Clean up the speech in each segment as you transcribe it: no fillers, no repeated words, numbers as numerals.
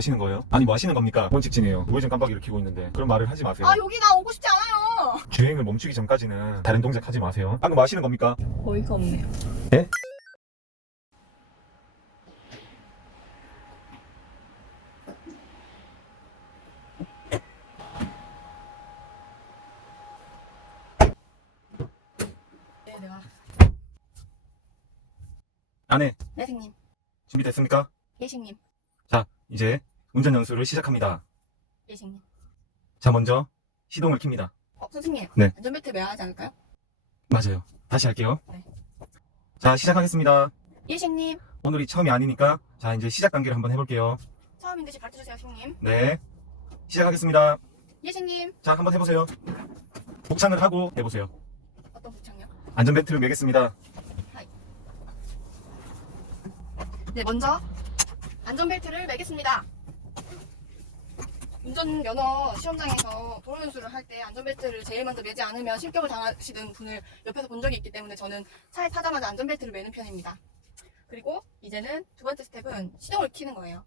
하시는 거예요? 아니 뭐 하시는 겁니까? 뭔 직진이에요? 우회전 깜빡이를 켜고 있는데 그런 말을 하지 마세요. 아 여기 나 오고 싶지 않아요. 주행을 멈추기 전까지는 다른 동작 하지 마세요. 방금 뭐 하시는 겁니까? 어이가 없네요. 네? 네 내가. 안에 네 선생님. 준비됐습니까? 예식님. 자 이제 운전 연수를 시작합니다. 예식님. 자 먼저 시동을 킵니다. 선생님. 네. 안전벨트 매야 하지 않을까요? 맞아요. 다시 할게요. 네. 자 시작하겠습니다. 예식님. 오늘이 처음이 아니니까 자 이제 시작 단계를 한번 해볼게요. 처음인 듯이 가르쳐주세요 선생님. 네 시작하겠습니다. 예식님. 자 한번 해보세요. 복창을 하고 해보세요. 어떤 복창요? 안전벨트를 매겠습니다. 네 먼저 안전벨트를 매겠습니다. 운전면허 시험장에서 도로 연수를 할 때 안전벨트를 제일 먼저 매지 않으면 실격을 당하시는 분을 옆에서 본 적이 있기 때문에 저는 차에 타자마자 안전벨트를 매는 편입니다. 그리고 이제는 두 번째 스텝은 시동을 켜는 거예요.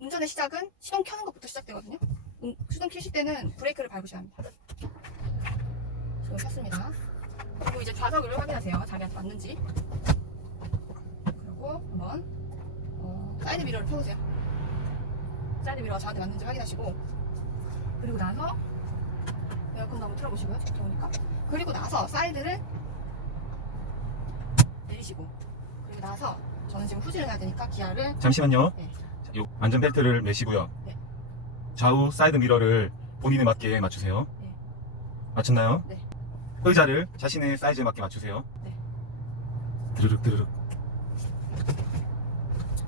운전의 시작은 시동 켜는 것부터 시작되거든요. 시동 켜실 때는 브레이크를 밟으셔야 합니다. 시동 켰습니다. 그리고 이제 좌석을 확인하세요. 자기한테 맞는지. 그리고 한번 사이드 미러를 펴보세요. 사이드 미러가 저한테 맞는지 확인하시고, 그리고 나서 에어컨도 한번 틀어보시고요. 좀 더우니까. 그리고 나서 사이드를 내리시고, 그리고 나서 저는 지금 후진을 해야 되니까 기아를. 잠시만요. 네. 자, 요 안전벨트를 매시고요. 네. 좌우 사이드 미러를 본인에 맞게 맞추세요. 네. 맞췄나요? 네. 의자를 자신의 사이즈에 맞게 맞추세요. 네. 드르륵 드르륵.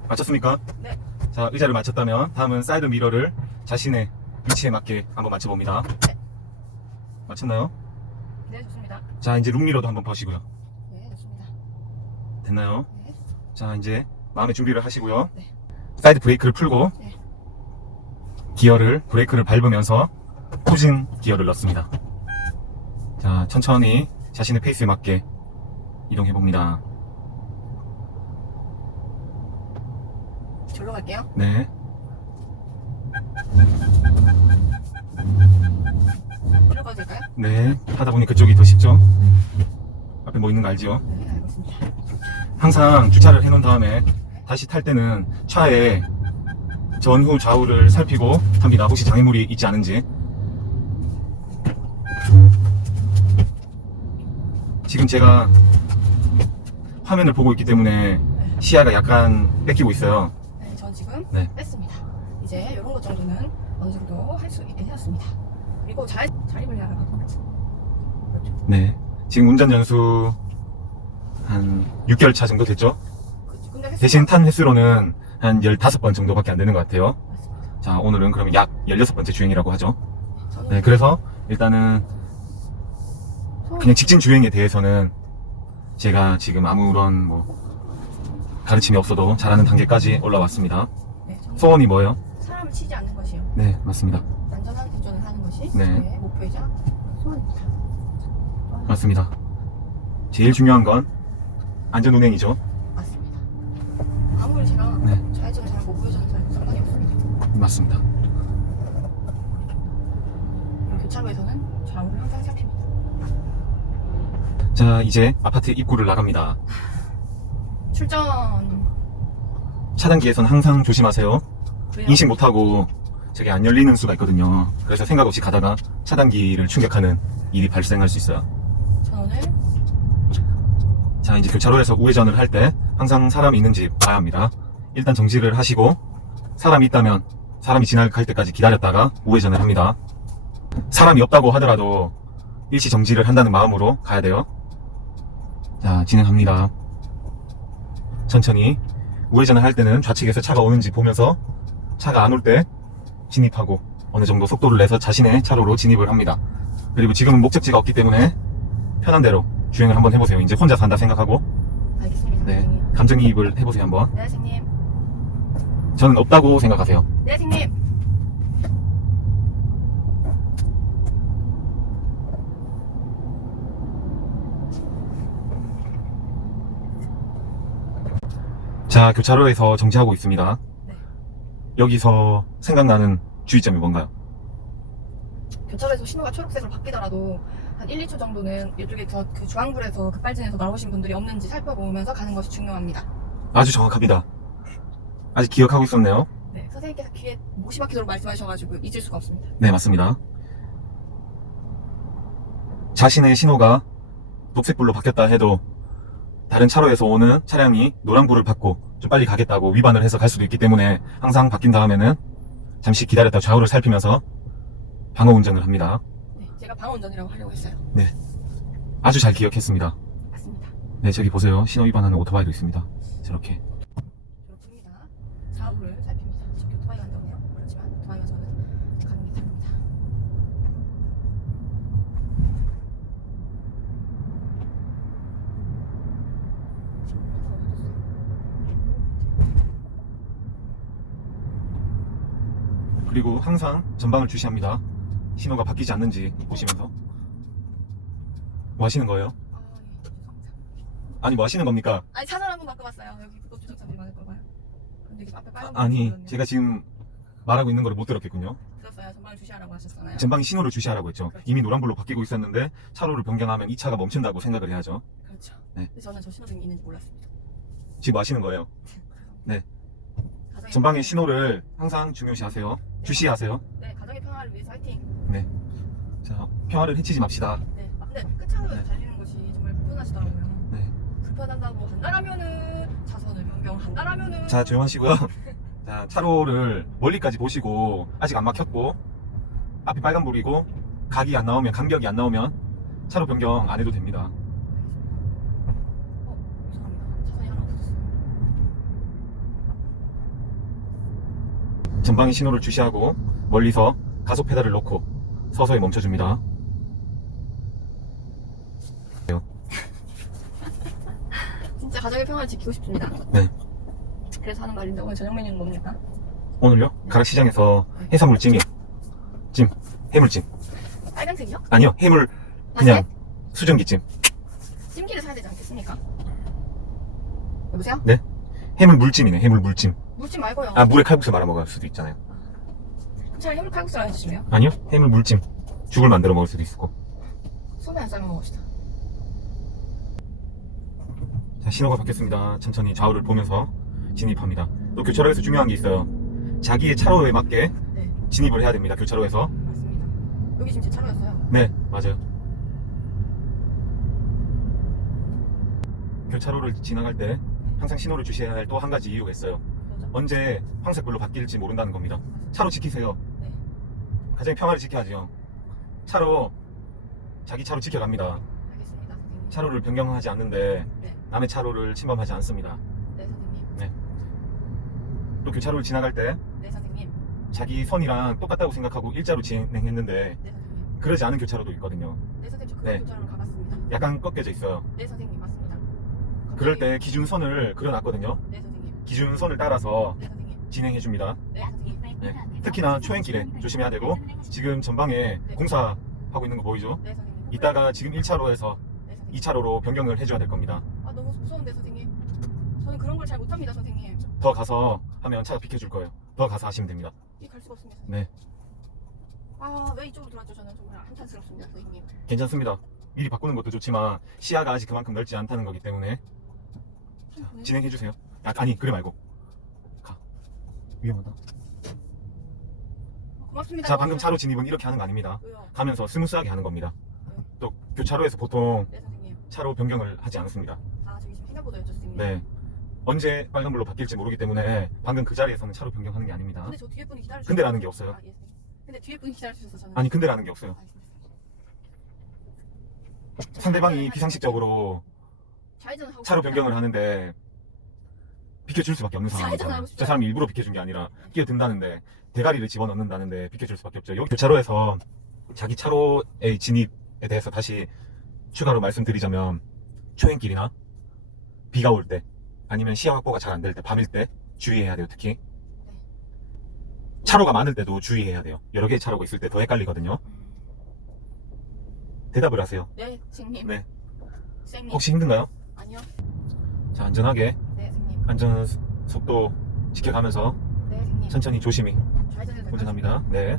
맞췄습니까? 네. 자 의자를 맞췄다면 다음은 사이드 미러를 자신의 위치에 맞게 한번 맞춰봅니다. 네. 맞췄나요? 네, 좋습니다. 자 이제 룩미러도 한번 보시고요. 네, 좋습니다. 됐나요? 네. 자 이제 마음의 준비를 하시고요. 네. 사이드 브레이크를 풀고 네. 기어를 브레이크를 밟으면서 후진 기어를 넣습니다. 자 천천히 자신의 페이스에 맞게 이동해 봅니다. 절로 갈게요. 네. 절로 가도 될까요? 네. 하다 보니 그쪽이 더 쉽죠? 앞에 뭐 있는 거 알지요? 네, 알고 있습니다. 항상 주차를 해놓은 다음에 다시 탈 때는 차에 전후 좌우를 살피고 탑니다. 혹시 장애물이 있지 않은지. 지금 제가 화면을 보고 있기 때문에 네. 시야가 약간 뺏기고 있어요. 네, 전 지금 네. 뺐습니다. 이제 이런 것 정도는 어느 정도 할 수 있게 되었습니다. 그리고 자립을 해야 하거든요. 그렇죠. 네. 지금 운전 연수 한 6개월 차 정도 됐죠? 그렇죠. 근데 횟수가 대신 탄 횟수로는 한 15번 정도밖에 안 되는 것 같아요. 맞습니다. 자, 오늘은 그럼 약 16번째 주행이라고 하죠. 저는 네, 그래서 일단은 그냥 직진 주행에 대해서는 제가 지금 아무런 뭐 가르침이 없어도 잘하는 단계까지 올라왔습니다. 네, 저는 소원이 뭐예요? 사람을 치지 않는 것이요. 네, 맞습니다. 안전한 운전을 하는 것이 네. 저의 목표이자 소원입니다. 맞습니다. 제일 중요한 건 안전 운행이죠. 맞습니다. 아무리 제가 네. 좌회전을 잘 못 보여줘도 상관이 없습니다. 맞습니다. 교차로에서는 좌우를 항상 살핍니다. 자, 이제 아파트 입구를 나갑니다. 출전. 차단기에선 항상 조심하세요. 왜요? 인식 못하고 저게 안 열리는 수가 있거든요. 그래서 생각 없이 가다가 차단기를 충격하는 일이 발생할 수 있어요. 전 오늘 자 이제 교차로에서 우회전을 할 때 항상 사람이 있는지 봐야 합니다. 일단 정지를 하시고 사람이 있다면 사람이 지나갈 때까지 기다렸다가 우회전을 합니다. 사람이 없다고 하더라도 일시 정지를 한다는 마음으로 가야 돼요. 자 진행합니다. 천천히 우회전을 할 때는 좌측에서 차가 오는지 보면서 차가 안 올 때 진입하고 어느 정도 속도를 내서 자신의 차로로 진입을 합니다. 그리고 지금은 목적지가 없기 때문에 편한 대로 주행을 한번 해보세요. 이제 혼자 산다 생각하고. 알겠습니다. 네, 선생님. 감정이입을 해보세요 한번. 네, 선생님. 저는 없다고 생각하세요. 네, 선생님. 자 교차로에서 정지하고 있습니다. 네. 여기서 생각나는 주의점이 뭔가요? 교차로에서 신호가 초록색으로 바뀌더라도 한 1, 2초 정도는 이쪽에 그 주황불에서 급발진해서 나오신 분들이 없는지 살펴보면서 가는 것이 중요합니다. 아주 정확합니다. 아직 기억하고 있었네요. 네, 선생님께서 귀에 못이 박히도록 말씀하셔가지고 잊을 수가 없습니다. 네, 맞습니다. 자신의 신호가 녹색불로 바뀌었다 해도 다른 차로에서 오는 차량이 노란불을 받고 좀 빨리 가겠다고 위반을 해서 갈 수도 있기 때문에 항상 바뀐 다음에는 잠시 기다렸다 좌우를 살피면서 방어 운전을 합니다. 네, 제가 방어운전이라고 하려고 했어요. 네, 아주 잘 기억했습니다. 맞습니다. 네, 저기 보세요. 신호 위반하는 오토바이도 있습니다. 저렇게. 그렇습니다. 좌우를 살핍니다. 지금 오토바이가 안 나오네요. 그렇지만 오토바이가 저는 가는 게 다릅니다. 그리고 항상 전방을 주시합니다. 신호가 바뀌지 않는지 보시면서. 뭐 하시는 거예요? 아, 예, 죄송합니다. 아니, 뭐 하시는 겁니까? 아니 차선 한번 바꿔봤어요. 여기 불법 주차차들이 많을 걸 봐요. 근데 여기 앞에 빨간 아니, 불이 제가 지금 말하고 있는 거를 못 들었겠군요. 들었어요. 전방을 주시하라고 하셨잖아요. 전방에 신호를 주시하라고 했죠. 그렇죠. 이미 노란불로 바뀌고 있었는데 차로를 변경하면 이 차가 멈춘다고 생각을 해야죠. 그렇죠. 네. 근데 저는 저 신호등이 있는지 몰랐습니다. 지금 뭐 하시는 거예요? 네. 가정의 전방의 평화를- 신호를 항상 중요시하세요. 주시하세요. 네, 가정의 평화를 위해서 화이팅. 자, 평화를 해치지 맙시다. 네, 근데 끝차로 네. 달리는 것이 정말 불편하시더라고요. 네. 불편하다고 한다라면은 차선을 변경한다라면은 자, 조용하시고요. 자, 차로를 멀리까지 보시고 아직 안 막혔고 앞이 빨간불이고 각이 안 나오면 간격이 안 나오면 차로 변경 안 해도 됩니다. 죄송합니다. 차선이 하나 없었어요. 전방의 신호를 주시하고 멀리서 가속 페달을 놓고 서서히 멈춰줍니다. 진짜 가정의 평화를 지키고 싶습니다. 네. 그래서 하는 말인데 오늘 저녁 메뉴는 뭡니까? 오늘요? 가락시장에서 해산물 찜이요. 찜. 해물찜. 빨간색이요? 아니요. 해물 그냥 수증기찜. 찜기를 사야 되지 않겠습니까? 여보세요? 해물 물찜이네. 해물 물찜. 물찜 말고요. 아, 물에 칼국수 말아 먹을 수도 있잖아요. 그럼 차라리 해물 칼국수를 해주시면 아니요. 해물 물찜. 죽을 만들어 먹을 수도 있고. 소매 안 삶아 먹읍시다. 자, 신호가 바뀌었습니다. 천천히 좌우를 보면서 진입합니다. 또 교차로에서 중요한 게 있어요. 자기의 차로에 맞게 네, 진입을 해야 됩니다. 교차로에서. 맞습니다. 여기 지금 제 차로였어요. 네, 맞아요. 교차로를 지나갈 때 항상 신호를 주셔야 할 또 한 가지 이유가 있어요. 뭐죠? 언제 황색불로 바뀔지 모른다는 겁니다. 차로 지키세요. 네. 가정의 평화를 지켜야죠. 자기 차로 지켜갑니다. 알겠습니다, 선생님. 차로를 변경하지 않는데 네. 남의 차로를 침범하지 않습니다. 네, 선생님. 또 교차로를 지나갈 때 네, 선생님. 자기 선이랑 똑같다고 생각하고 일자로 진행했는데 네, 선생님. 그러지 않은 교차로도 있거든요. 네, 선생님. 저 네. 그런 교차로를 가봤습니다. 약간 꺾여져 있어요. 네, 선생님. 맞습니다. 그럴 때 기준선을 그려놨거든요. 네, 선생님. 기준선을 따라서 네, 선생님. 진행해줍니다. 네, 선생님. 네. 특히나 초행길에 조심해야 되고 지금 전방에 공사하고 있는 거 보이죠? 네, 선생님. 이따가 지금 1차로에서 네, 선생님. 2차로로 변경을 해줘야 될 겁니다. 아, 너무 무서운데, 선생님. 저는 그런 걸 잘 못합니다, 선생님. 더 가서 하면 차가 비켜줄 거예요. 더 가서 하시면 됩니다. 이 갈 수가 없습니다. 선생님. 네, 아, 왜 이쪽으로 들어왔죠? 저는 정말 한탄스럽습니다, 선생님. 괜찮습니다. 미리 바꾸는 것도 좋지만 시야가 아직 그만큼 넓지 않다는 거기 때문에 네. 진행해주세요. 아니 그래 말고 가. 위험하다. 고맙습니다. 자, 방금 차로 진입은 이렇게 하는 거 아닙니다. 왜요? 가면서 스무스하게 하는 겁니다. 네. 또 교차로에서 보통 네, 선생님. 차로 변경을 하지 않습니다. 아, 저기 지금 횡단보도였죠, 선생님. 네. 언제 빨간불로 바뀔지 모르기 때문에 방금 그 자리에서는 차로 변경하는 게 아닙니다. 근데 저 뒤에 분이 기다려주셔서 근데라는 게 없어요. 아, 예, 선생님. 근데 뒤에 분이 기다려주셔서 저는 아니 근데라는 게 없어요. 알겠습니다. 상대방이 비상식적으로 좌회전을 하고 차로 싶다. 변경을 하는데 비켜줄 수밖에 없는 좌회전하고 상황이잖아요. 싶어요. 저 사람이 일부러 비켜준 게 아니라 끼어든다는데 대가리를 집어넣는다는데 비켜줄 수밖에 없죠. 여기 교차로에서 자기 차로의 진입에 대해서 다시 추가로 말씀드리자면 초행길이나 비가 올 때 아니면 시야 확보가 잘 안 될 때 밤일 때 주의해야 돼요. 특히 차로가 많을 때도 주의해야 돼요. 여러 개의 차로가 있을 때 더 헷갈리거든요. 대답을 하세요. 네, 선생님. 네. 선생님. 혹시 힘든가요? 아니요. 자, 안전하게 네, 선생님. 안전 속도 지켜가면서 네, 선생님. 천천히 조심히 좌회전해도 될까요? 운전합니다. 네.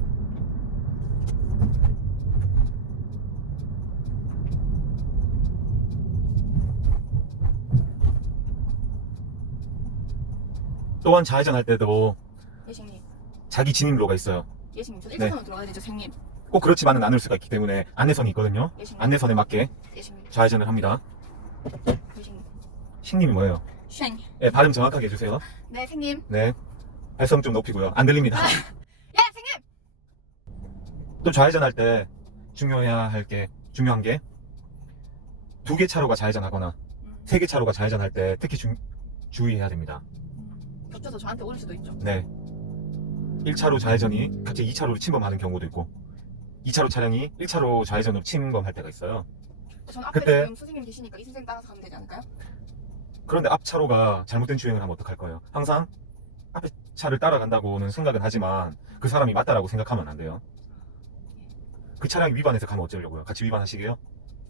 또한 좌회전 할 때도 예식님, 자기 진입로가 있어요. 예식님, 저 네. 1차선으로 들어가야 되죠, 생님. 꼭 그렇지만은 않을 수가 있기 때문에 안내선이 있거든요. 예식님, 안내선에 맞게 예식님, 좌회전을 합니다. 예식님. 식님이 뭐예요? 쉥. 네, 발음 정확하게 해주세요. 네, 생님. 네. 발성 좀 높이고요. 안 들립니다. 예, 생님. 또 좌회전할 때 중요한 게 두 개 차로가 좌회전하거나 세 개 차로가 좌회전할 때 특히 주의해야 됩니다. 겹쳐서 저한테 오를 수도 있죠. 네. 1차로 좌회전이 갑자기 2차로로 침범하는 경우도 있고 2차로 차량이 1차로 좌회전으로 침범할 때가 있어요. 저는 앞에 그때- 지금 선생님 계시니까 이 선생님 따라서 가면 되지 않을까요? 그런데 앞 차로가 잘못된 주행을 하면 어떡할 거예요? 항상 앞에 차를 따라간다고는 생각은 하지만 그 사람이 맞다라고 생각하면 안 돼요. 그 차량이 위반해서 가면 어쩌려고요? 같이 위반하시게요?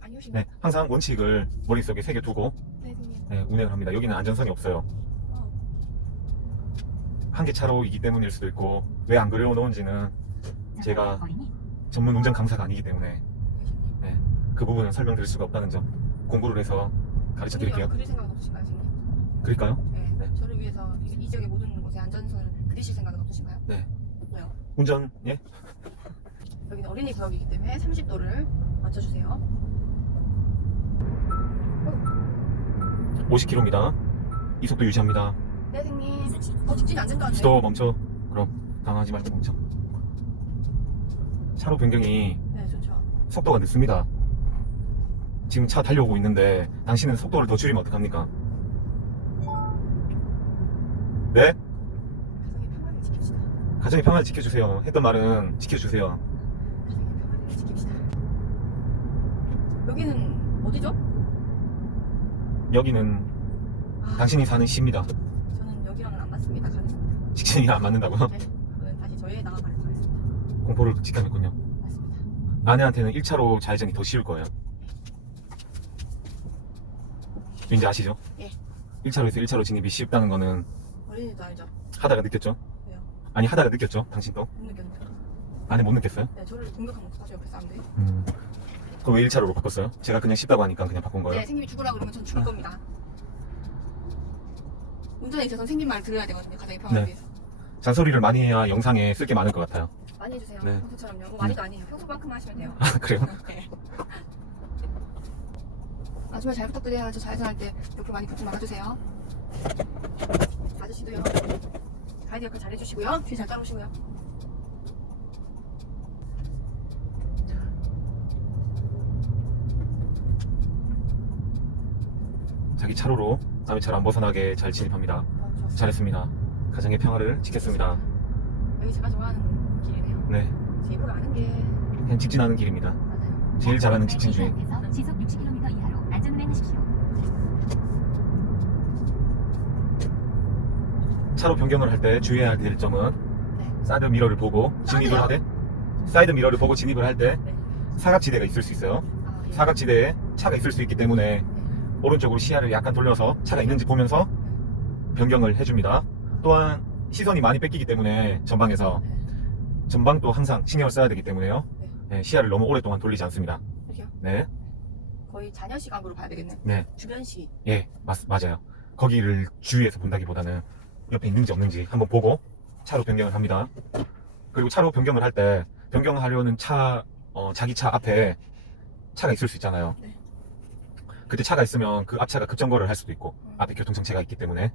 아니요, 선생님. 네. 항상 원칙을 머릿속에 새겨두고 네, 선생님. 네, 운행을 합니다. 여기는 안전성이 없어요. 한 개 차로이기 때문일 수도 있고 왜 안 그려놓은지는 제가 전문 운전 강사가 아니기 때문에 예식님. 그 부분은 설명드릴 수가 없다는 점 공부를 해서 가르쳐 드릴게요. 그릴 생각은 없으신가요, 선생님? 그럴까요? 네. 네. 저를 위해서 이 지역의 모든 곳에 안전선을 그리실 생각은 없으신가요? 네. 왜요? 운전 예? 여기는 어린이 구역이기 때문에 30도를 맞춰주세요. 50km입니다. 이 속도 유지합니다. 네, 선생님. 직진이 안 된다는데. 스톱 멈춰. 그럼 당하지 말고 멈춰. 차로 변경이 네, 좋죠. 속도가 늦습니다. 지금 차 달려오고 있는데 당신은 속도를 더 줄이면 어떡합니까? 네? 가정의 평화를 지킵시다. 가정의 평화를 지켜주세요. 했던 말은 지켜주세요. 가정의 평화를 지킵시다. 여기는 어디죠? 여기는 아, 당신이 사는 시입니다. 저는 여기랑은 안 맞습니다. 가겠습니다. 직진이랑 안 맞는다고요? 네. 저는 다시 저희에 나가가겠습니다. 공포를 지켜냈군요. 맞습니다. 아내한테는 1차로 좌회전이 더 쉬울 거예요. 왠지 아시죠? 예. 1차로에서 1차로 진입이 쉽다는 거는 어린이도 알죠? 하다가 느꼈죠? 왜요? 아니 하다가 느꼈죠? 당신도? 못 느꼈는데. 아내 못 느꼈어요? 네, 저를 공격하면 어떡하죠, 옆에 사람들이? 그럼 왜 1차로로 바꿨어요? 제가 그냥 쉽다고 하니까 그냥 바꾼 거예요? 네, 생님이 죽으라 그러면 전 죽을 겁니다. 운전에 있어서 생님 말 들어야 되거든요, 가정의 평화를 네. 위해서. 잔소리를 많이 해야 영상에 쓸 게 많을 것 같아요. 많이 해주세요. 네. 평소처럼요. 뭐 많이도 아니에요. 평소만큼만 하시면 돼요. 아, 그래요? 네. 마지막에 잘 부탁드려요. 저 좌회전할 때 옆으로 많이 붙지 말아주세요. 아저씨도요. 가이드 역할 잘 해주시고요. 뒤에 잘 따라오시고요. 자기 차로로 남의 차로 안 벗어나게 잘 진입합니다. 좋았어요. 잘했습니다. 가정의 평화를 지켰습니다. 여기 제가 좋아하는 길이네요. 네, 제 입으로 아는 게 그냥 직진하는 길입니다. 맞아요. 제일 잘하는 직진 중에. 시속 60km 이하로 안전운행하십시오. 차로 변경을 할 때 주의해야 될 점은 네. 사이드 미러를 보고 진입을 하되 사이드 미러를 보고 진입을 할 때 네. 사각지대가 있을 수 있어요. 아, 예. 사각지대에 차가 있을 수 있기 때문에 네. 오른쪽으로 시야를 약간 돌려서 차가 있는지 보면서 변경을 해줍니다. 또한 시선이 많이 뺏기기 때문에 전방에서 네. 전방도 항상 신경을 써야 되기 때문에요. 네. 네, 시야를 너무 오랫동안 돌리지 않습니다. 이렇게요. 네, 거의 자녀 시각으로 봐야 되겠네. 네, 주변 시. 예, 맞아요. 거기를 주위에서 본다기보다는 옆에 있는지 없는지 한번 보고 차로 변경을 합니다. 그리고 차로 변경을 할 때 변경하려는 자기 차 앞에 차가 있을 수 있잖아요. 네. 그때 차가 있으면 그 앞차가 급정거를 할 수도 있고 앞에 교통정체가 있기 때문에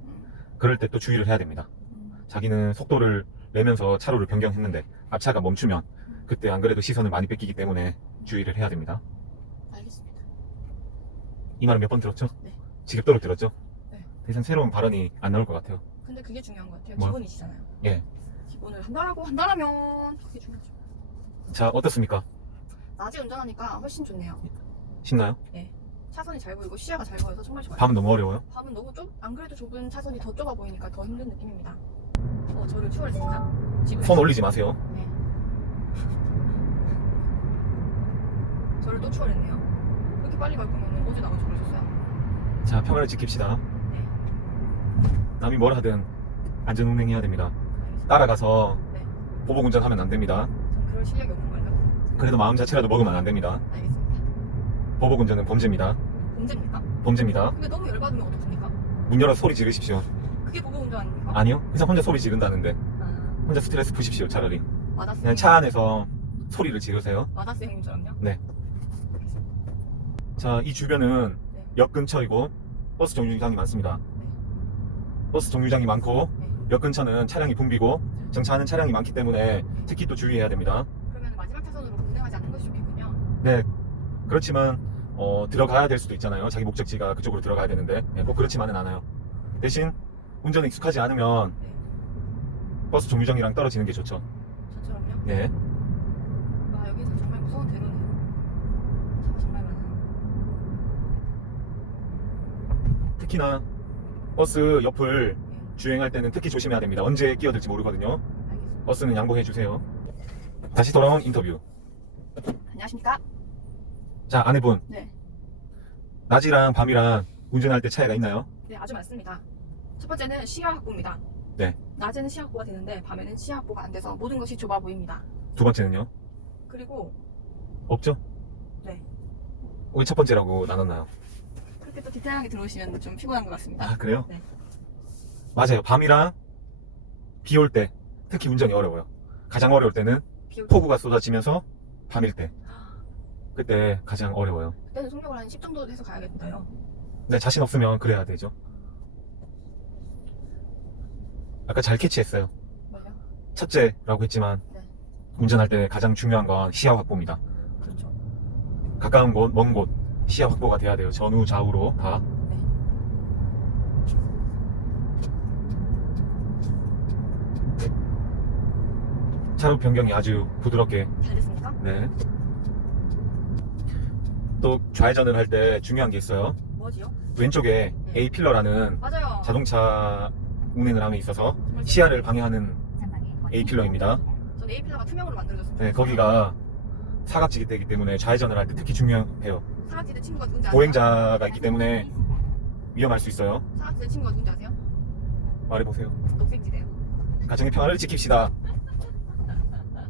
그럴 때 또 주의를 해야 됩니다. 자기는 속도를 내면서 차로를 변경했는데 앞차가 멈추면 그때 안 그래도 시선을 많이 뺏기기 때문에 주의를 해야 됩니다. 알겠습니다. 이 말은 몇 번 들었죠? 네. 지겹도록 들었죠? 네. 더 이상 새로운 발언이 안 나올 것 같아요. 근데 그게 중요한 것 같아요. 뭐요? 기본이시잖아요. 예. 기본을 한다면 그게 중요하죠. 자, 어떻습니까? 낮에 운전하니까 훨씬 좋네요. 쉽나요? 차선이 잘 보이고 시야가 잘 보여서 정말 좋아요. 밤은 너무 어려워요? 밤은 너무 안 그래도 좁은 차선이 더 좁아 보이니까 더 힘든 느낌입니다. 저를 추월했습니다. 지금 손 올리지 마세요. 네. 저를 또 추월했네요. 그렇게 빨리 갈 거면 어제 나가서 그러셨어요? 자, 평화를 지킵시다. 네. 남이 뭘 하든 안전운행해야 됩니다. 알겠습니다. 따라가서 네. 보복 운전하면 안 됩니다. 전 그럴 실력이 없는 걸요. 그래도 마음 자체라도 먹으면 안 됩니다. 알겠습니다. 보복 운전은 범죄입니다. 범죄입니까? 범죄입니다. 근데 너무 열받으면 어떻습니까? 문 열어 소리 지르십시오. 그게 보복 운전 아닙니까? 아니요. 그냥 혼자 소리 지른다는데 아, 혼자 스트레스 푸십시오. 차라리 와다스. 그냥 차 안에서 소리를 지르세요. 와다스 형님처럼요? 네. 자, 이 주변은 네. 역 근처이고 버스 정류장이 많습니다. 네. 버스 정류장이 많고 네. 역 근처는 차량이 붐비고 정차하는 차량이 많기 때문에 특히 또 주의해야 됩니다. 그러면 마지막 차선으로 운행하지 않는 것이 좋겠군요. 네. 그렇지만 들어가야 될 수도 있잖아요. 자기 목적지가 그쪽으로 들어가야 되는데 꼭 그렇지만은 않아요. 대신 운전에 익숙하지 않으면 네. 버스 정류장이랑 떨어지는 게 좋죠. 저처럼요? 네. 와, 여기서 정말 무서운 대로네요. 차가 정말 많아요. 특히나 버스 옆을 네. 주행할 때는 특히 조심해야 됩니다. 언제 끼어들지 모르거든요. 알겠습니다. 버스는 양보해 주세요. 다시 돌아온 인터뷰. 안녕하십니까? 자, 아내분. 네. 낮이랑 밤이랑 운전할 때 차이가 있나요? 네, 아주 많습니다. 첫 번째는 시야 확보입니다. 네. 낮에는 시야 확보가 되는데 밤에는 시야 확보가 안 돼서 모든 것이 좁아 보입니다. 두 번째는요? 그리고 없죠? 네. 왜 첫 번째라고 나눴나요? 그렇게 또 디테일하게 들어오시면 좀 피곤한 것 같습니다. 아, 그래요? 네. 맞아요. 밤이랑 비 올 때 특히 운전이 어려워요. 가장 어려울 때는 비 올 때. 폭우가 쏟아지면서 밤일 때. 그때 가장 어려워요. 그때는 속력을 한 10 정도 해서 가야겠어요. 네, 자신 없으면 그래야 되죠. 아까 잘 캐치했어요. 뭐요? 첫째라고 했지만 네. 운전할 때 가장 중요한 건 시야 확보입니다. 그렇죠. 가까운 곳, 먼 곳 시야 확보가 돼야 돼요. 전후 좌우로 다. 네. 차로 변경이 아주 부드럽게. 잘 됐습니까? 네. 또 좌회전을 할 때 중요한 게 있어요. 뭐지요? 왼쪽에 네. A 필러라는 맞아요. 자동차 운행을 함에 있어서 시야를 방해하는 전방에 A 필러입니다. 전 A 필러가 투명으로 만들어졌습니다. 네, 거기가 사각지기 되기 때문에 좌회전을 할 때 특히 중요해요. 사각지대 친구가 누군지 아세요? 보행자가 있기 때문에 위험할 수 있어요. 사각지대 친구가 누군지 아세요? 말해보세요. 녹색지대요. 가정의 평화를 지킵시다.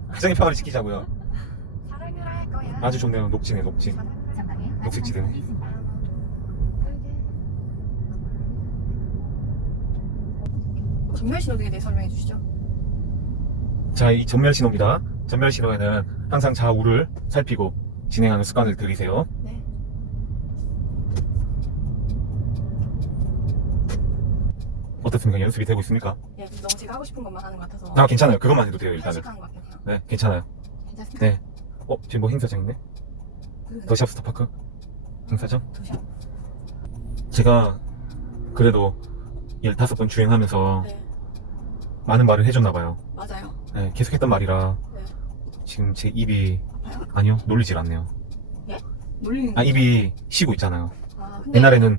가정의 평화를 지키자고요. 사랑을 할 거야. 아주 좋네요. 녹지네, 녹지. 전방에 녹색지대네. 과속 있습니다. 전멸 신호등에 대해 설명해 주시죠. 자, 이 전멸 신호입니다. 전멸 신호에는 항상 좌우를 살피고 진행하는 습관을 들이세요. 네. 어떻습니까? 연습이 되고 있습니까? 예, 너무 제가 하고 싶은 것만 하는 것 같아서. 아, 괜찮아요. 그것만 해도 돼요, 일단은. 편식하는 것 같아요. 네, 괜찮아요. 괜찮습니까? 네. 지금 뭐 행사장 있네? 더샵 스타파크? 행사장? 도시락. 제가 그래도 15번 주행하면서 네, 많은 말을 해줬나봐요. 맞아요. 네, 계속 했던 말이라 네. 지금 제 입이, 아파요? 아니요, 놀리질 않네요. 놀리는 아, 입이 쉬고 있잖아요. 아, 근데, 옛날에는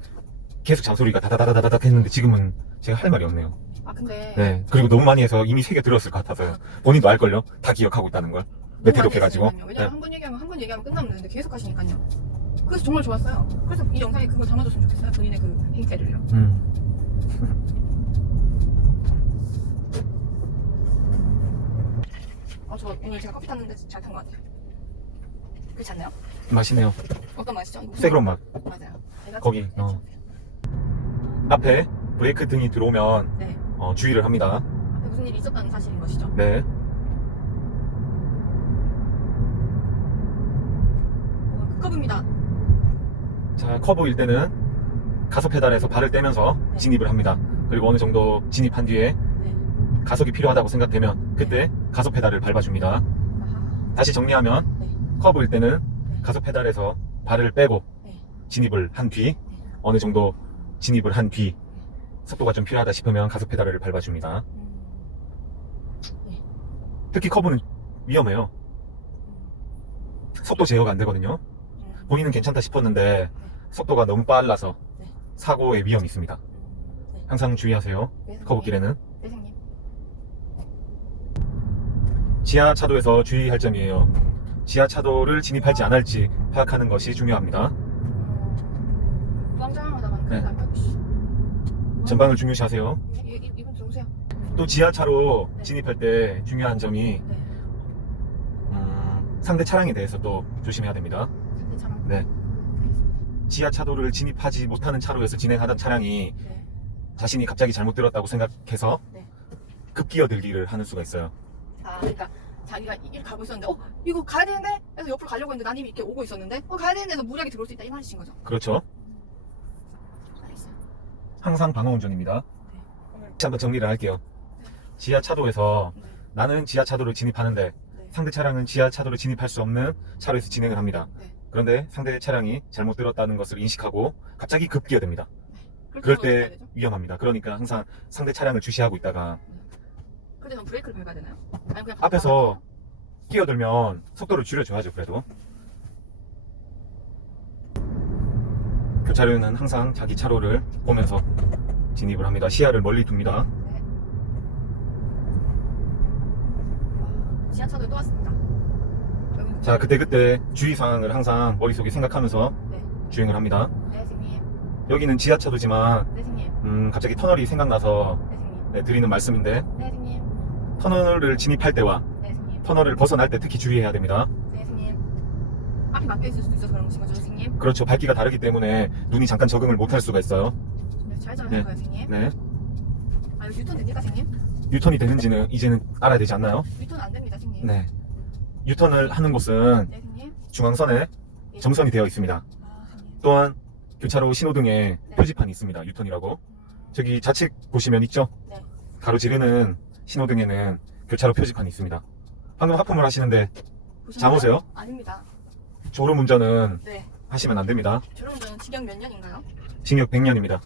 계속 잔소리가 다다다다다닥 했는데 지금은 제가 할 말이 없네요. 아, 근데. 네. 그리고 너무 많이 해서 이미 새겨 들었을 것 같아서요. 본인도 알걸요? 다 기억하고 있다는 걸. 너무 매태독해가지고. 많이 했으니까요. 왜냐면 한 번 얘기하면 끝나면 되는데 계속 하시니까요. 그래서 정말 좋았어요. 그래서 이 영상에 그걸 담아줬으면 좋겠어요. 본인의 그 행태를요. 저 오늘 제가 커피 탔는데 잘 탄 것 같아요. 그렇지 않나요? 맛있네요. 어떤 맛이죠? 새그런 맛. 맞아요. 제가 거기, 좀- 앞에 브레이크 등이 들어오면 네. 주의를 합니다. 앞에 무슨 일이 있었다는 사실인 것이죠. 네. 급입니다. 자, 커브일 때는 가속 페달에서 발을 떼면서 네. 진입을 합니다. 그리고 어느 정도 진입한 뒤에 네. 가속이 필요하다고 생각되면 그때 가속 페달을 밟아줍니다. 아하. 다시 정리하면 네. 커브일 때는 네. 가속 페달에서 발을 빼고 네. 진입을 한 뒤 어느 정도 진입을 한 뒤 속도가 좀 필요하다 싶으면 가속 페달을 밟아줍니다. 네. 특히 커브는 위험해요. 속도 제어가 안 되거든요. 본인은 괜찮다 싶었는데 속도가 너무 빨라서 네. 사고의 위험이 있습니다. 네. 항상 주의하세요. 선생님. 커브길에는. 선생님. 지하 차도에서 주의할 점이에요. 지하 차도를 진입할지 안 할지 파악하는 것이 중요합니다. 우왕좌왕하다가는 큰일 네. 날 거야. 전방을 중요시하세요. 이분 들어오세요. 또 지하차로 네. 진입할 때 중요한 점이 네. 상대 차량에 대해서 또 조심해야 됩니다. 상대처럼. 네. 알겠습니다. 지하차도를 진입하지 못하는 차로에서 진행하던 차량이 네. 자신이 갑자기 잘못 들었다고 생각해서 네. 급기어들기를 하는 수가 있어요. 아, 그러니까 자기가 이렇게 가고 있었는데, 이거 가야 되는데? 해서 옆으로 가려고 했는데 난 이미 이렇게 오고 있었는데, 가야 되는데 해서 무리하게 들어올 수 있다 이 말이신 거죠? 그렇죠. 알겠어요. 항상 방어운전입니다. 네. 오늘 다시 한번 정리를 할게요. 네. 지하차도에서 네. 나는 지하차도를 진입하는데 네. 상대 차량은 지하차도를 진입할 수 없는 차로에서 진행을 합니다. 네. 그런데 상대 차량이 잘못 들었다는 것을 인식하고 갑자기 급기어듭니다. 그럴 그럴 때는 어떻게 해야 때 되죠? 위험합니다. 그러니까 항상 상대 차량을 주시하고 있다가 그럴 때는 브레이크를 밟아야 되나요? 아니 그냥 앞에서 끼어들면 속도를 줄여줘야죠. 그래도 교차로는 항상 자기 차로를 보면서 진입을 합니다. 시야를 멀리 둡니다. 네. 와, 지하철도에 또 왔습니다. 여러분, 자, 그때 주의사항을 항상 머릿속에 생각하면서 네. 주행을 합니다. 네, 선생님. 여기는 지하차도지만 네, 선생님. 갑자기 터널이 생각나서 네, 선생님. 네, 드리는 말씀인데 네, 선생님. 터널을 진입할 때와 네, 선생님. 터널을 벗어날 때 특히 주의해야 됩니다. 네, 선생님. 앞이 막혀 있을 수도 있어서 그런 것인 거죠, 선생님? 그렇죠. 밝기가 다르기 때문에 눈이 잠깐 적응을 못할 수가 있어요. 네, 잘 네. 잡아야 선생님. 네. 아, 이거 유턴 됩니까, 선생님? 유턴이 되는지는 이제는 알아야 되지 않나요? 유턴 안 됩니다, 선생님. 네. 유턴을 하는 곳은 네, 선생님. 중앙선에 네. 점선이 되어 있습니다. 아, 선생님. 또한 교차로 신호등에 네. 표지판이 있습니다. 유턴이라고. 저기 좌측 보시면 있죠? 네. 가로지르는 신호등에는 교차로 표지판이 있습니다. 방금 하품을 하시는데 보셨나요? 잠오세요? 아닙니다. 졸음운전은 네. 하시면 안 됩니다. 저런 분은 징역 몇 년인가요? 징역 100년입니다.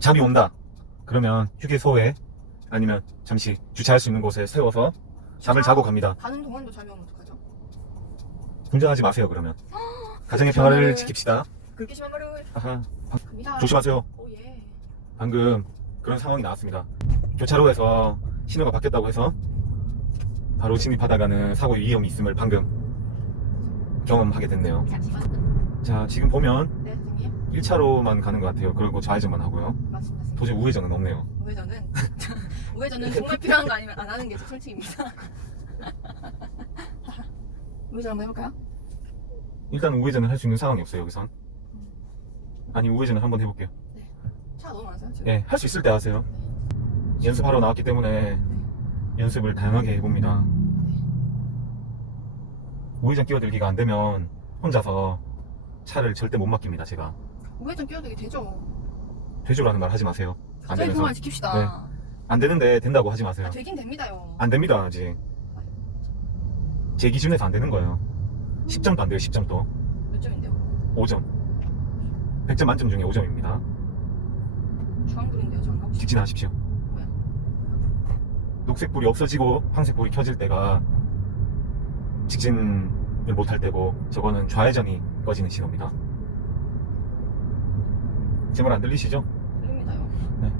잠이 온다. 그러면 휴게소에 아니면 잠시 주차할 수 있는 곳에 세워서 잠을 자고 갑니다. 가는 동안도 잠이 오면 어떡하죠? 운전하지 마세요. 그러면 가정의 평화를 지킵시다. 그렇게 심한 말을 아하, 갑니다. 조심하세요. 오, 예. 방금 그런 상황이 나왔습니다. 교차로에서 신호가 바뀌었다고 해서 바로 진입하다가는 사고 위험이 있음을 방금 경험하게 됐네요. 잠시만. 자, 지금 보면 네, 선생님. 1차로만 가는 것 같아요. 그리고 좌회전만 하고요. 맞습니다, 선생님. 도저히 우회전은 없네요. 우회전은 우회전은 정말 필요한 거 아니면 안 하는 게 제 철칙입니다. 우회전 한번 해볼까요? 일단 우회전을 할 수 있는 상황이 없어요. 여기선. 아니, 우회전을 한번 해볼게요. 차가 너무 많아서요, 지금. 네, 할 수 있을 때 하세요. 연습하러 나왔기 때문에 네. 연습을 다양하게 해봅니다. 네. 우회전 끼어들기가 안 되면 혼자서 차를 절대 못 맡깁니다. 제가. 우회전 끼어들기 되죠. 되죠라는 말 하지 마세요. 안 저희 되면서. 평화 지킵시다. 네. 안 되는데 된다고 하지 마세요. 아, 되긴 됩니다요. 안 됩니다. 아직. 제 기준에서 안 되는 거예요. 10점도 안 돼요. 10점도. 몇 점인데요? 5점. 100점 만점 중에 5점입니다. 주황불인데요, 저 안 가고 싶어요. 직진하십시오. 왜? 녹색불이 없어지고 황색불이 켜질 때가 직진을 못할 때고, 저거는 좌회전이 꺼지는 신호입니다. 제 말 안 들리시죠? 들립니다요. 네.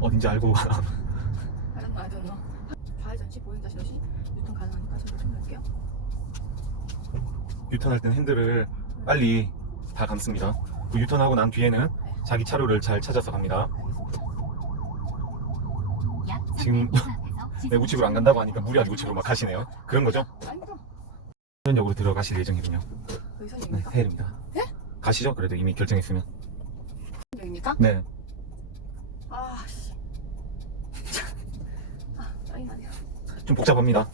어딘지 알고 알았나? 좌회전 시 보행자 시시 유턴 가능하니까 저도 좀 할게요. 유턴할 때는 핸들을 빨리 다 감습니다. 그 유턴하고 난 뒤에는 자기 차로를 잘 찾아서 갑니다. 약 지금 300m 앞에서 시속 우측으로 안 간다고 하니까 무리하게 우측으로 막 가시네요. 그런 거죠? 아닙니다. 현역으로 들어가실 예정이군요. 여기 네, 선입니까? 해일입니다. 네? 가시죠? 그래도 이미 결정했으면. 여기입니까? 네. 아, 씨. 아, 짜증나네요. 좀 복잡합니다.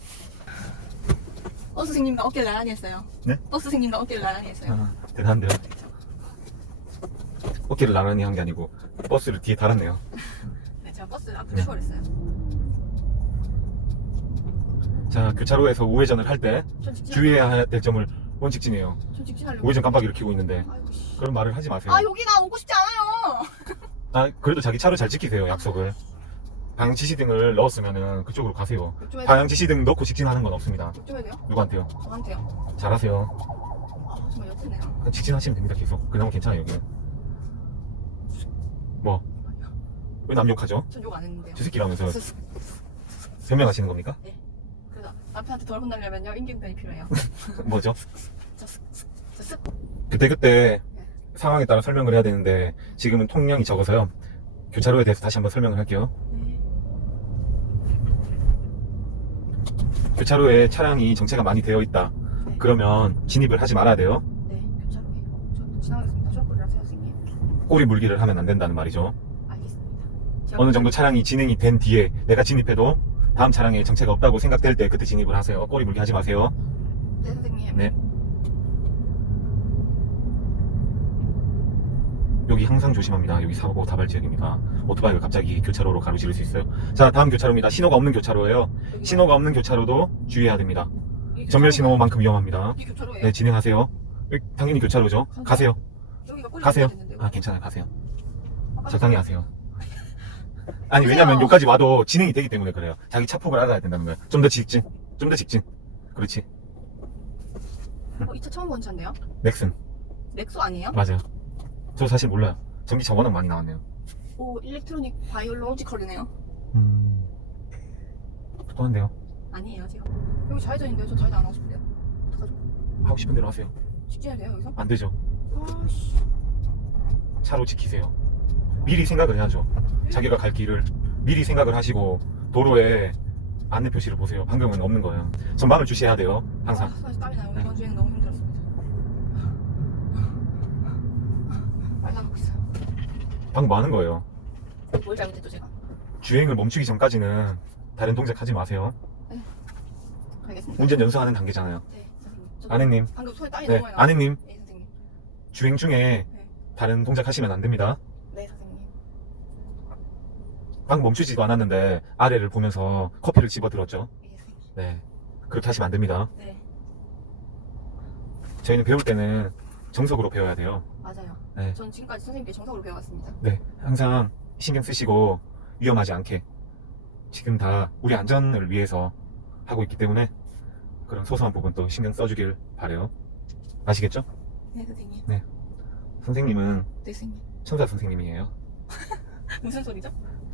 버스 선생님과 어깨를 나란히 했어요. 네? 버스 선생님과 어깨를 나란히 했어요. 아, 대단한데요. 어깨를 나란히 한 게 아니고 버스를 뒤에 달았네요. 네, 제가 버스를 앞으로 네. 추월했어요. 자, 교차로에서 우회전을 할 때 전 직진. 주의해야 될 점을 원칙진이에요. 전 직진하려고. 우회전 깜빡이를 켜고 있는데 아이고, 씨. 그런 말을 하지 마세요. 아, 여기가 오고 싶지 않아요. 아, 그래도 자기 차로 잘 지키세요. 약속을. 방향 지시등을 넣었으면은 그쪽으로 가세요. 욕좀 해도 방향 지시등 넣고 직진하는 건 없습니다. 욕좀 해도 돼요? 누구한테요? 저한테요. 잘하세요. 아, 정말 역했네요. 그냥 직진하시면 됩니다. 계속. 그나마 괜찮아요. 여기는. 뭐? 아니요. 왜 남 욕하죠? 전 욕 안 했는데요. 저 새끼라면서. 변명하시는 겁니까? 그래서 남편한테 덜 혼나려면요 임기응변이 필요해요. 뭐죠? 저 쓱. 그때 상황에 따라 설명을 해야 되는데 지금은 통량이 적어서요. 교차로에 대해서 다시 한번 설명을 할게요. 네. 교차로에 차량이 정체가 많이 되어 있다. 네. 그러면 진입을 하지 말아야 돼요. 네. 교차로에. 저 지나가겠습니다. 초록불이라서 선생님. 꼬리 물기를 하면 안 된다는 말이죠. 알겠습니다. 제가 어느 정도 차량이 진행이 된 뒤에 내가 진입해도 다음 차량에 정체가 없다고 생각될 때 그때 진입을 하세요. 꼬리 물기 하지 마세요. 네 선생님. 네. 여기 항상 조심합니다. 여기 사고 다발 지역입니다. 오토바이가 갑자기 교차로로 가로지를 수 있어요. 자, 다음 교차로입니다. 신호가 없는 교차로예요. 여기가- 신호가 없는 교차로도 주의해야 됩니다. 이 전멸 교차로가- 신호만큼 위험합니다. 이 교차로에 네, 진행하세요. 여기 당연히 교차로죠. 가세요. 여기가 꼬리 가세요. 물려야 되는데요. 아, 괜찮아요. 가세요. 아까 적당히 하세요. 아니, 가세요. 왜냐면 여기까지 와도 진행이 되기 때문에 그래요. 자기 차폭을 알아야 된다는 거예요. 좀 더 직진. 좀 더 직진. 그렇지. 이 차 처음 본 차인데요? 넥슨. 넥소 아니에요? 맞아요. 저 사실 몰라요. 전기차 워낙 많이 나왔네요. 오 일렉트로닉 바이올로지컬이네요. 또 한대요. 아니에요 지금. 여기 좌회전인데요. 저 좌회전 안 하고 싶은데요. 어떡하죠? 하고 싶은 대로 하세요. 직진해야 돼요 여기서? 안 되죠. 아씨. 차로 지키세요. 미리 생각을 해야죠. 자기가 갈 길을 미리 생각을 하시고 도로에 안내 표시를 보세요. 방금은 없는 거예요. 전방을 주시해야 돼요. 항상. 사실 땀이 나요. 네. 이번 주에는 너무 힘들었습니다. 말라먹고 있어요. 방금 뭐 하는 거예요? 뭘 잘못했죠 제가? 주행을 멈추기 전까지는 다른 동작 하지 마세요. 알겠습니다. 운전 연수하는 단계잖아요. 네 선생님. 저도 아내님. 방금 손에 땀이 네, 너무 많이 나요. 아내님. 네 선생님. 주행 중에 다른 동작 하시면 안 됩니다. 네 선생님. 방금 멈추지도 않았는데 아래를 보면서 커피를 집어들었죠. 네 선생님. 네. 그렇게 하시면 안 됩니다. 네 저희는 배울 때는 정석으로 배워야 돼요. 맞아요. 네. 전 지금까지 선생님께 정석으로 배워왔습니다. 네, 항상 신경 쓰시고 위험하지 않게 지금 다 우리 안전을 위해서 하고 있기 때문에 그런 소소한 부분 또 신경 써주길 바래요. 아시겠죠? 네 선생님. 선생님은 네 선생님. 천사 선생님이에요. 무슨 소리죠?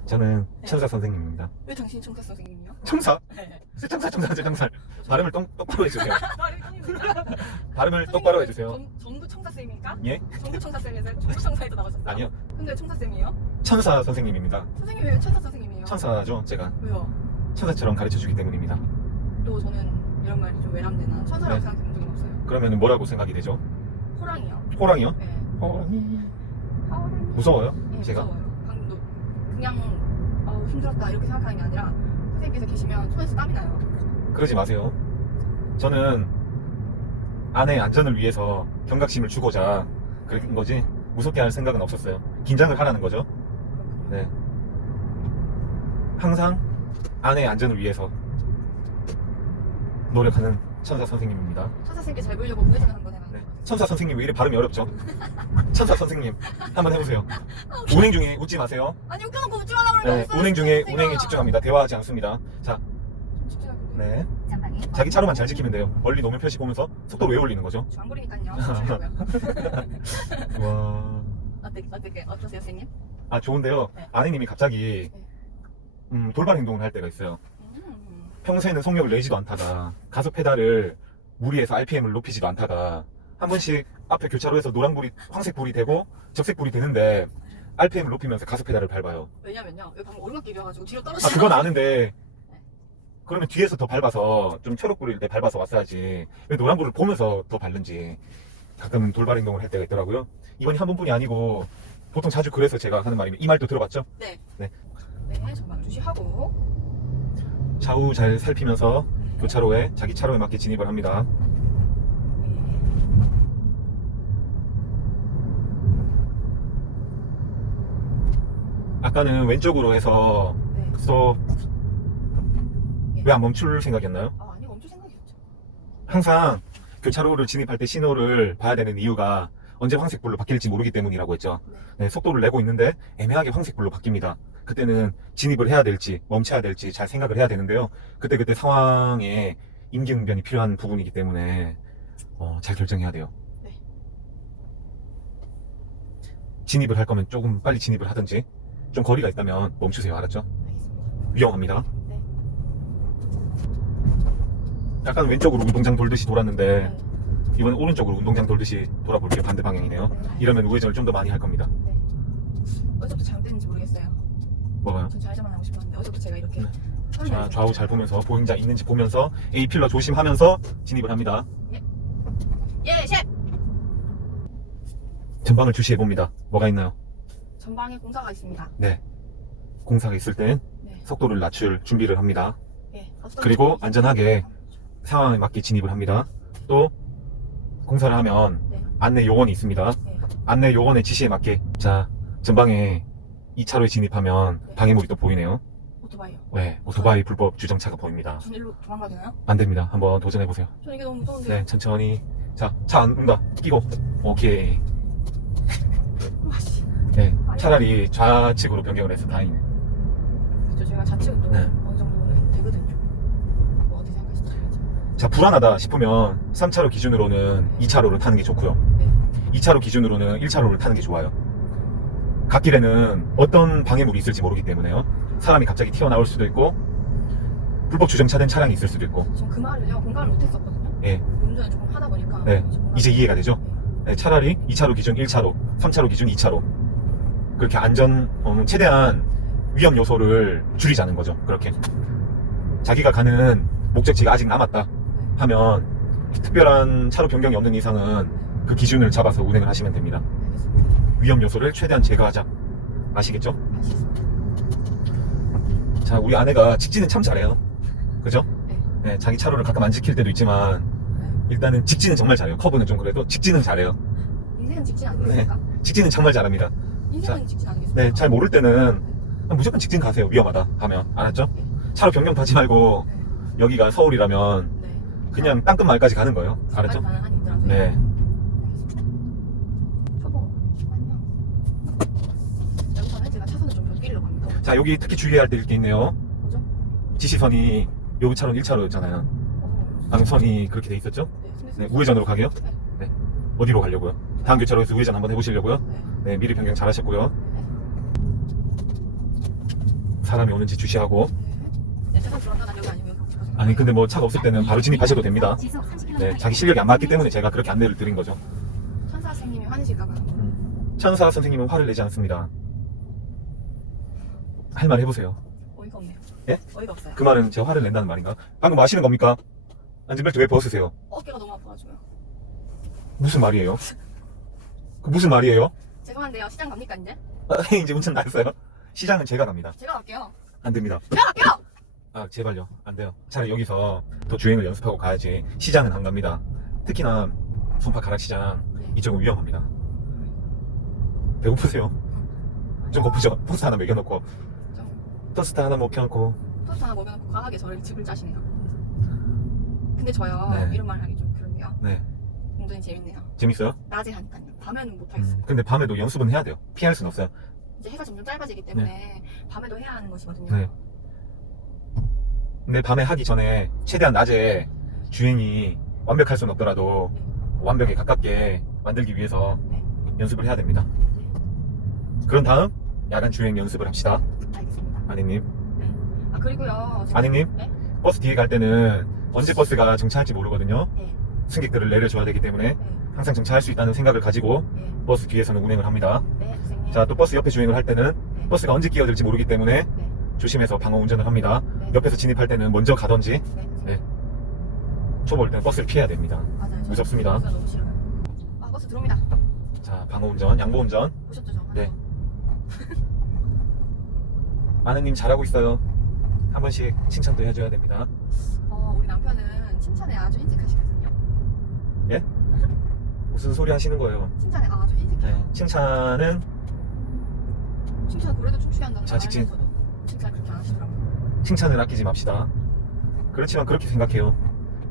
저는 천사 선생님입니다. 왜 당신이 청사 선생님이요? 천사? 네. 천사. 발음을 똑바로 해주세요. 말이 똥입니다. 발음을 똑바로 해주세요. 전부 청사쌤입니까? 예? 전부 청사쌤에서 전부 청사에서 나오셨어요? 아니요. 근데 청사쌤이에요? 천사 선생님입니다. 선생님이 왜 천사 선생님이에요? 천사죠, 제가. 왜요? 천사처럼 가르쳐주기 때문입니다. 또 저는 이런 말이 좀 외람되나 천사라고 네. 생각해본 적은 없어요. 그러면 뭐라고 생각이 되죠? 호랑이요. 호랑이요? 네. 호랑이. 호랑이. 무서워요? 네, 제가? 무서워요. 방금도 그냥 힘들었다 이렇게 생각하는 게 아니라 선생님께서 계시면 손에서 땀이 나요. 그러지 마세요. 저는 아내의 안전을 위해서 경각심을 주고자 그런 거지 무섭게 할 생각은 없었어요. 긴장을 하라는 거죠. 그렇군요. 네. 항상 아내의 안전을 위해서 노력하는 천사 선생님입니다. 천사쌤께 잘 보이려고 우회전을 한번 해봤어요. 네. 천사 선생님 왜 이렇게 발음이 어렵죠? 천사 선생님 한번 해보세요. 운행 중에 웃지 마세요. 아니 웃겨놓고 웃지 말라고 그러니까 네. 웃어요, 운행 중에 제가. 운행에 집중합니다. 대화하지 않습니다. 자, 좀 집중할 건데. 네. 전방에 자기 차로만 잘 지키면 돼요. 멀리 노면 표시 보면서 속도를 왜 올리는 거죠? 저안 보리니까요. 조심하고요. 와. 어떠세요, 선생님? 아 좋은데요. 네. 아내님이 갑자기 돌발 행동을 할 때가 있어요. 평소에는 속력을 내지도 않다가 가속 페달을 무리해서 RPM을 높이지도 않다가 한 번씩 앞에 교차로에서 노란불이 황색불이 되고 적색불이 되는데 RPM을 높이면서 가속 페달을 밟아요. 왜냐면요, 여기 방금 오르막길이어가지고 뒤로 아 떨어지고. 그건 아는데 그러면 뒤에서 더 밟아서 좀 초록불일 때 밟아서 왔어야지 왜 노란불을 보면서 더 밟는지 가끔 돌발 행동을 할 때가 있더라고요. 이번이 한 번뿐이 아니고 보통 자주 그래서 제가 하는 말입니다. 이 말도 들어봤죠? 네. 네. 네, 전방 주시하고. 좌우 잘 살피면서 교차로에 자기 차로에 맞게 진입을 합니다. 네. 아까는 왼쪽으로 해서 네. 왜 안 멈출 생각이었나요? 아니 멈출 생각이었죠. 항상 교차로를 진입할 때 신호를 봐야 되는 이유가 언제 황색불로 바뀔지 모르기 때문이라고 했죠. 네. 네, 속도를 내고 있는데 애매하게 황색불로 바뀝니다. 그때는 진입을 해야 될지 멈춰야 될지 잘 생각을 해야 되는데요. 그때 상황에 임기응변이 필요한 부분이기 때문에 잘 결정해야 돼요. 네. 진입을 할 거면 조금 빨리 진입을 하든지 좀 거리가 있다면 멈추세요. 알았죠? 알겠습니다. 위험합니다. 네. 약간 왼쪽으로 운동장 돌듯이 돌았는데 네. 이번엔 오른쪽으로 운동장 돌듯이 돌아볼게요. 반대 방향이네요. 이러면 우회전을 좀 더 많이 할 겁니다. 네. 어디서부터 잘못됐는지 모르겠어요. 뭐가요? 전 좌회전만 하고 싶었는데 어디서부터 제가 이렇게 네. 선을 자, 내리지 좌우 잘 보면서 보행자 있는지 보면서 A 필러 조심하면서 진입을 합니다. 예, 셰프! 전방을 주시해 봅니다. 뭐가 있나요? 전방에 공사가 있습니다. 네. 공사가 있을 땐 네. 속도를 낮출 준비를 합니다. 예. 그리고 안전하게 상황에 맞게 진입을 합니다. 또 공사를 하면 네. 안내 요원이 있습니다. 네. 안내 요원의 지시에 맞게 자 전방에 2차로에 진입하면 네. 방해물이 또 보이네요. 오토바이요. 네, 오토바이 불법 주정차가 보입니다. 전 일로 도망가야 되나요? 안 됩니다. 한번 도전해 보세요. 전 이게 너무 무서운데. 네, 천천히. 자, 차 안 온다. 끼고. 오케이. 와씨. 네, 차라리 좌측으로 변경을 해서 다행이네. 그죠. 제가 좌측은 네. 어느 정도는 되거든요. 뭐 어떻게 생각하시죠? 자, 불안하다 싶으면 3차로 기준으로는 2차로를 타는 게 좋고요. 네. 2차로 기준으로는 1차로를 타는 게 좋아요. 갓길에는 어떤 방해물이 있을지 모르기 때문에요. 사람이 갑자기 튀어나올 수도 있고 불법 주정차된 차량이 있을 수도 있고. 전 그 말을요 공감을 못했었거든요. 예, 운전을 조금 하다 보니까. 네. 공감을 이제 이해가 되죠? 네. 네, 차라리 2차로 기준 1차로, 3차로 기준 2차로 그렇게 안전 최대한 위험 요소를 줄이자는 거죠. 그렇게 자기가 가는 목적지가 아직 남았다 하면 특별한 차로 변경이 없는 이상은 그 기준을 잡아서 운행을 하시면 됩니다. 알겠습니다. 위험 요소를 최대한 제거하자. 아시겠죠? 알겠습니다. 자, 우리 아내가 직진은 참 잘해요. 그죠? 네. 네, 자기 차로를 가끔 안 지킬 때도 있지만 네. 일단은 직진은 정말 잘해요. 커브는 좀 그래도 직진은 잘해요. 인생은 직진 아니겠습니까? 직진은 정말 잘합니다. 인생은 직진 아니겠습니까? 네, 잘 모를 때는 무조건 직진 가세요. 위험하다 하면. 알았죠? 차로 변경 타지 말고 여기가 서울이라면 네. 그냥 땅끝 말까지 가는 거예요. 알았죠? 가는 한이 있더라고요. 네. 알겠습니다. 초보 안녕. 여기서는 제가 차선을 좀 변기려고 합니다. 자, 여기 특히 주의해야 될 게 있네요. 뭐죠? 지시선이 요 차로는 1차로였잖아요. 방선이 그렇게 돼 있었죠? 네, 우회전으로 가게요. 네. 어디로 가려고요? 다음 교차로에서 우회전 한번 해보시려고요? 네. 네, 미리 변경 잘 하셨고요. 네. 사람이 오는지 주시하고. 네, 차선 들어간다 난 여기 아니고요. 싶어서. 아니, 근데 뭐 차가 없을 때는 바로 진입하셔도 됩니다. 지속 30km. 네, 자기 실력이 안 맞기 때문에 제가 그렇게 안내를 드린 거죠. 천사 선생님이 화내실까봐. 천사 선생님은 화를 내지 않습니다. 할 말 해보세요. 어이가 없네요. 예? 어이가 없어요. 그 말은 제가 화를 낸다는 말인가? 방금 뭐 하시는 겁니까? 안전벨트 왜 벗으세요? 어깨가 너무 아파가지고요. 무슨 말이에요? 그 무슨 말이에요? 죄송한데요. 시장 갑니까 이제? 이제 운전 나왔어요? 시장은 제가 갑니다. 제가 갈게요. 안 됩니다. 제가 갈게요. 아, 제발요. 안 돼요. 차라리 여기서 더 주행을 연습하고 가야지. 시장은 안 갑니다. 특히나 송파 가락시장 네. 이쪽은 위험합니다. 배고프세요? 좀 고프죠? 토스트 하나 먹여놓고 좀 토스트 하나 먹여놓고 토스트 하나 먹여놓고 과하게 저를 집을 짜시네요. 근데 저요 네. 이런 말 하기 좀 그런데요. 네. 굉장히 재밌네요. 재밌어요? 낮에 하니까요. 밤에는 못 하겠어요. 근데 밤에도 연습은 해야 돼요. 피할 순 없어요. 이제 해가 점점 짧아지기 때문에 밤에도 해야 하는 것이거든요. 네. 근데 밤에 하기 전에 최대한 낮에 주행이 완벽할 순 없더라도 완벽에 가깝게 만들기 위해서 네. 연습을 해야 됩니다. 그런 다음 야간 주행 연습을 합시다. 알겠습니다. 아내님. 아 그리고요. 지금- 아내님. 네? 버스 뒤에 갈 때는 언제 버스가 정차할지 모르거든요. 네. 승객들을 내려줘야 되기 때문에 네. 항상 정차할 수 있다는 생각을 가지고 네. 버스 뒤에서는 운행을 합니다. 네. 선생님. 자, 또 버스 옆에 주행을 할 때는 네. 버스가 언제 끼어들지 모르기 때문에 네. 조심해서 방어 운전을 합니다. 네. 옆에서 진입할 때는 먼저 가던지. 네. 선생님. 네. 초보 올 때는 버스를 피해야 됩니다. 맞아요. 저는 무섭습니다. 버스가 너무 싫어요. 아 버스 들어옵니다. 자, 방어 운전, 양보 운전. 보셨죠 저? 네. 아내님 잘하고 있어요. 한 번씩 칭찬도 해줘야 됩니다. 우리 남편은 칭찬에 아주 인색하시거든요. 예? 무슨 소리 하시는 거예요? 칭찬에 아주 인색해요. 네. 칭찬은 칭찬 노래도 춤추게 한다는 자, 걸 직진. 알면서도 칭찬 그렇게 안 하시더라고요. 칭찬을 아끼지 맙시다. 그렇지만 그렇게 생각해요.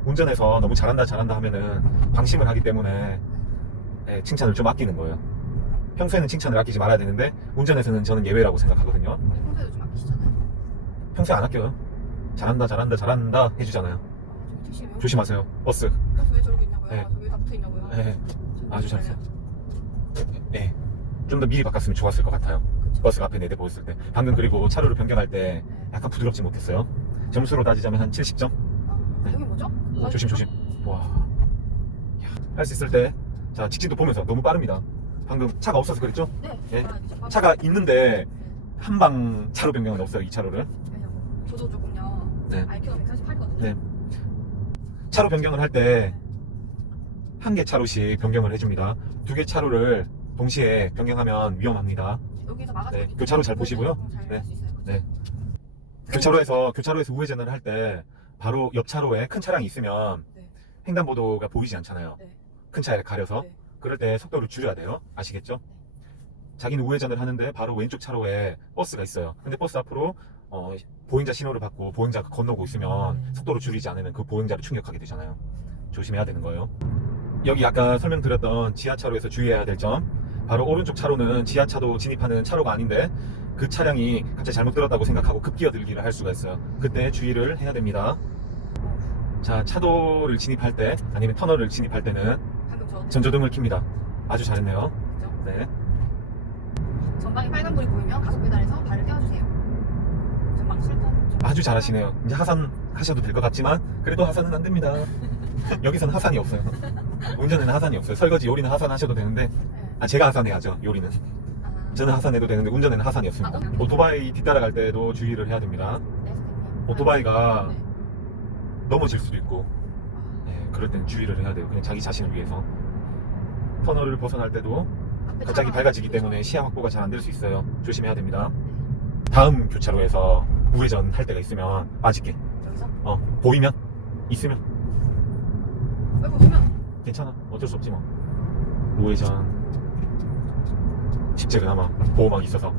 운전에서 너무 잘한다 하면은 방심을 하기 때문에 네, 칭찬을 좀 아끼는 거예요. 평소에는 칭찬을 아끼지 말아야 되는데 운전에서는 저는 예외라고 생각하거든요. 근데 평소에도 좀 아끼시잖아요. 평소에 안 아껴요. 잘한다 해주잖아요. 저기 택시 왜 조심하세요. 버스. 버스 왜 저러고 있냐고요? 네. 저기 왜 다 붙어 있냐고요? 네, 아주 잘했어요. 그렇죠. 네. 좀 더 미리 바꿨으면 좋았을 것 같아요. 버스가 앞에 내대 보였을 때. 방금 그리고 차로를 변경할 때 약간 부드럽지 못했어요. 점수로 따지자면 한 70점? 여기 뭐죠? 조심 조심. 와. 할 수 있을 때. 자, 직진도 보면서 너무 빠릅니다. 방금 차가 없어서 그랬죠? 네. 예? 아, 이제 차가 있는데 한방 차로 변경은 없어요. 이 차로를. 저도 조금요. 네. IQ가 148거든요. 네. 차로 변경을 할 때 한 개 차로씩 변경을 해줍니다. 두 개 차로를 동시에 변경하면 위험합니다. 여기서 막아서 네, 교차로 잘 보시고요. 네. 네. 교차로에서 우회전을 할 때 바로 옆 차로에 큰 차량이 있으면 네. 횡단보도가 보이지 않잖아요. 네. 큰 차에 가려서. 네. 그럴 때 속도를 줄여야 돼요. 아시겠죠? 자기는 우회전을 하는데 바로 왼쪽 차로에 버스가 있어요. 근데 버스 앞으로 보행자 신호를 받고 보행자가 건너고 있으면 속도를 줄이지 않으면 그 보행자를 충격하게 되잖아요. 조심해야 되는 거예요. 여기 아까 설명드렸던 지하차로에서 주의해야 될 점, 바로 오른쪽 차로는 지하차도 진입하는 차로가 아닌데 그 차량이 갑자기 잘못 들었다고 생각하고 급기어들기를 할 수가 있어요. 그때 주의를 해야 됩니다. 자, 차도를 진입할 때 아니면 터널을 진입할 때는 방금 저 전조등을 켭니다. 아주 잘했네요. 그죠? 네. 전방에 빨간불이 보이면 가속 페달에서 발을 떼어주세요. 전방 슬퍼. 아주 잘하시네요. 이제 하산 하셔도 될 것 같지만 그래도 하산은 안 됩니다. 여기서는 하산이 없어요. 운전에는 하산이 없어요. 설거지, 요리는 하산하셔도 되는데 제가 하산해야죠. 요리는. 저는 하산해도 되는데 운전에는 하산이 없습니다. 오케이. 오토바이 뒤따라갈 때도 주의를 해야 됩니다. 네, 선생님. 오토바이가 네. 넘어질 수도 있고 그럴 땐 주의를 해야 돼요. 그냥 자기 자신을 위해서. 터널을 벗어날 때도 앞에 갑자기 차가 밝아지기 때문에 시야 확보가 잘 안 될 수 있어요. 조심해야 됩니다. 다음 교차로에서 우회전 할 때가 있으면 빠질게. 여기서? 보이면 있으면 왜 보시면? 괜찮아. 어쩔 수 없지 뭐. 우회전 직책은 아마 보호막이 있어서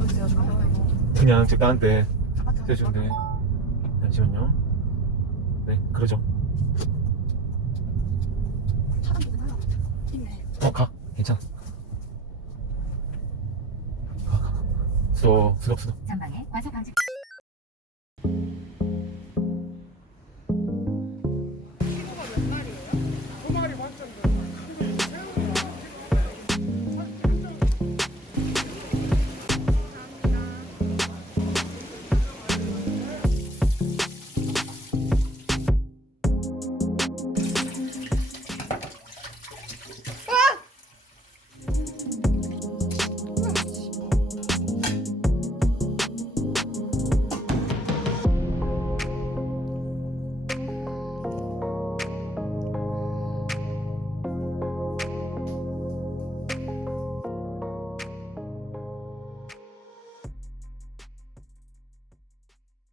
어디세요? 잠깐만요. 이거. 그냥 적당한 때 아파트 해주는데. 잠시만요. 네, 그러죠. 차단 부분 하려고 했죠. 있네. 가. 괜찮아. 가. 수도. 전방에 과속 방지.